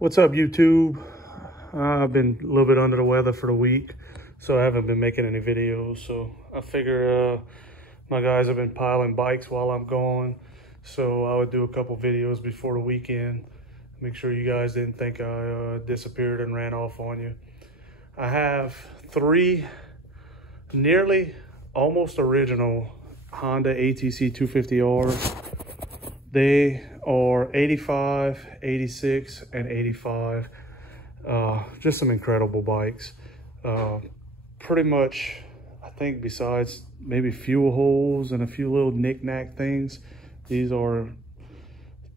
What's up, YouTube? I've been a little bit under the weather for the week, so I haven't been making any videos. So I figure my guys have been piling bikes while I'm gone, so I would do a couple videos before the weekend. Make sure you guys didn't think I disappeared and ran off on you. I have three nearly almost original Honda ATC250r. They are 85, 86, and 85. Just some incredible bikes. Pretty much, I think besides maybe fuel holes and a few little knick-knack things, these are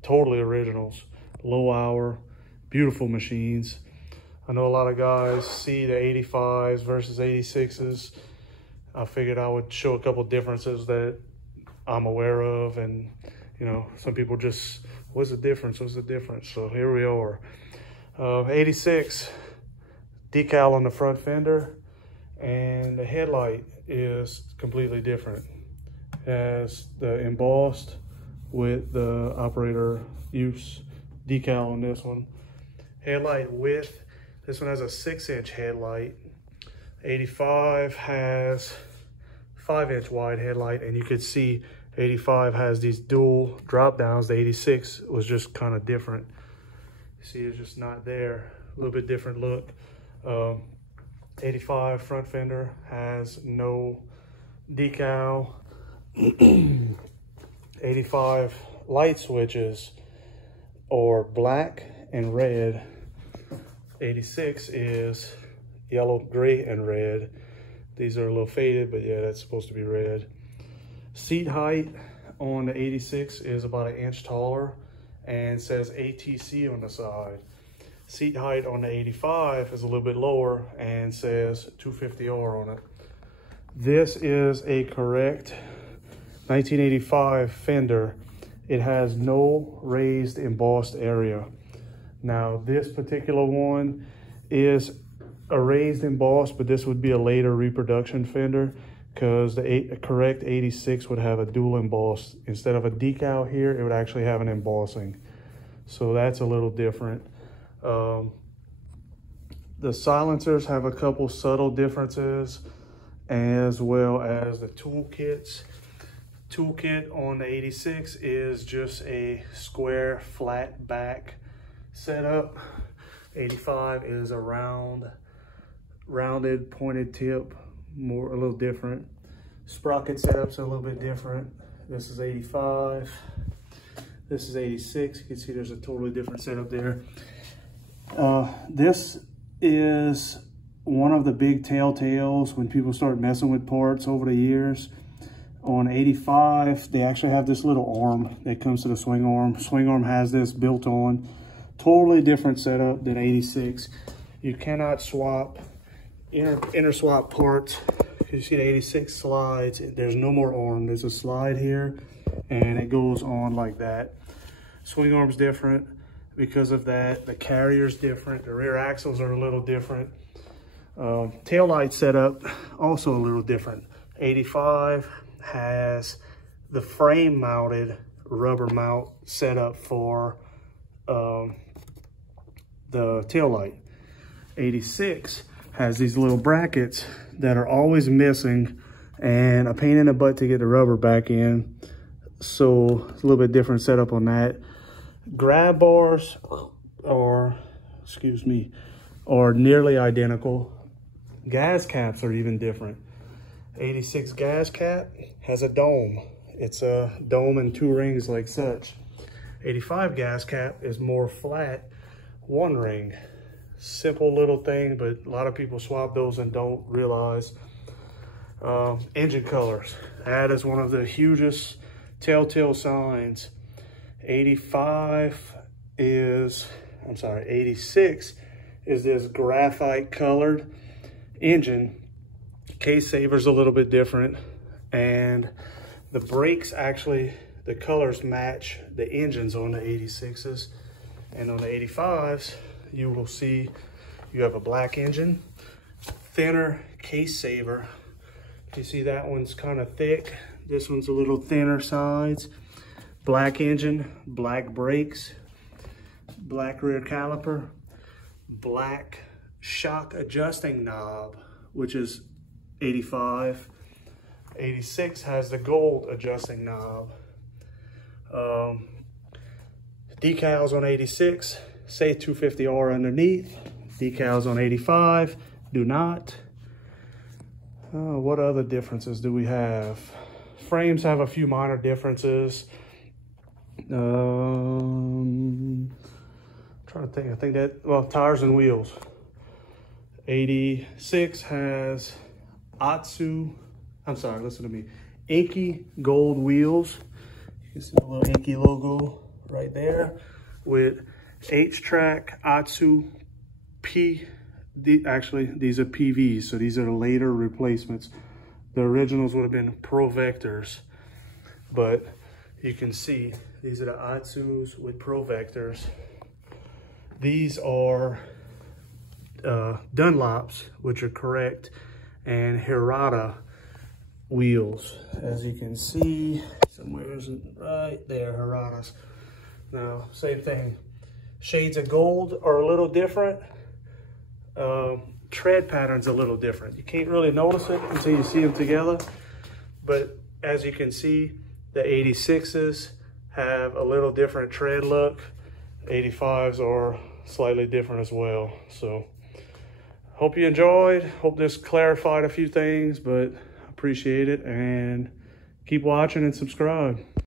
totally originals. Low hour, beautiful machines. I know a lot of guys see the 85s versus 86s. I figured I would show a couple differences that I'm aware of, and you know, some people just, what's the difference? What's the difference? So here we are. 86, decal on the front fender, and the headlight is completely different. It has the embossed with the operator use decal on this one. Headlight width, this one has a 6-inch headlight. 85 has 5-inch wide headlight, and you could see 85 has these dual drop downs. The 86 was just kind of different. You see, it's just not there. A little bit different look. 85 front fender has no decal. 85 light switches are black and red. 86 is yellow, gray, and red. These are a little faded, but yeah, that's supposed to be red. Seat height on the 86 is about 1 inch taller and says ATC on the side. Seat height on the 85 is a little bit lower and says 250R on it. This is a correct 1985 fender. It has no raised embossed area. Now this particular one is a raised embossed, but this would be a later reproduction fender, because the correct 86 would have a dual emboss. Instead of a decal here, it would actually have an embossing. So that's a little different. The silencers have a couple subtle differences, as well as the toolkits. Toolkit on the 86 is just a square flat back setup. 85 is a rounded pointed tip, a little different. Sprocket setups are a little bit different. This is 85, this is 86. You can see there's a totally different setup there. This is one of the big telltales when people start messing with parts over the years. On 85, they actually have this little arm that comes to the swing arm. Swing arm has this built on. Totally different setup than 86. You cannot swap inner swap parts. You see the 86 slides, there's no more arm. There's a slide here and it goes on like that. Swing arm's different because of that. The carrier's different. The rear axles are a little different. Tail light setup also a little different. 85 has the frame mounted rubber mount setup for the tail light. 86 has these little brackets that are always missing and a pain in the butt to get the rubber back in. So it's a little bit different setup on that. Grab bars are nearly identical. Gas caps are even different. 86 gas cap has a dome. It's a dome and 2 rings like such. 85 gas cap is more flat, 1 ring. Simple little thing, but a lot of people swap those and don't realize. Engine colors. That is one of the hugest telltale signs. 86 is this graphite colored engine. Case saver's a little bit different, and the brakes actually, the colors match the engines on the 86s, and on the 85s, you will see you have a black engine, thinner case saver. You see that one's kind of thick. This one's a little thinner sides. Black engine, black brakes, black rear caliper, black shock adjusting knob, which is 85. 86 has the gold adjusting knob. Decals on 86 say 250R underneath. Decals on 85 do not. What other differences do we have? Frames have a few minor differences. Trying to think, I think that, well, tires and wheels. 86 has listen to me, inky gold wheels. You can see the little inky logo right there with H-Track Atsu P. Actually, these are PVs, so these are the later replacements. The originals would have been Pro Vectors, but you can see these are the Atsus with Pro Vectors. These are Dunlops, which are correct, and Hirata wheels. As you can see, somewhere right there, Hiratas. Now, same thing. Shades of gold are a little different. Tread pattern's a little different. You can't really notice it until you see them together. But as you can see, the 86s have a little different tread look. 85s are slightly different as well. So hope you enjoyed. Hope this clarified a few things, but appreciate it, and keep watching and subscribe.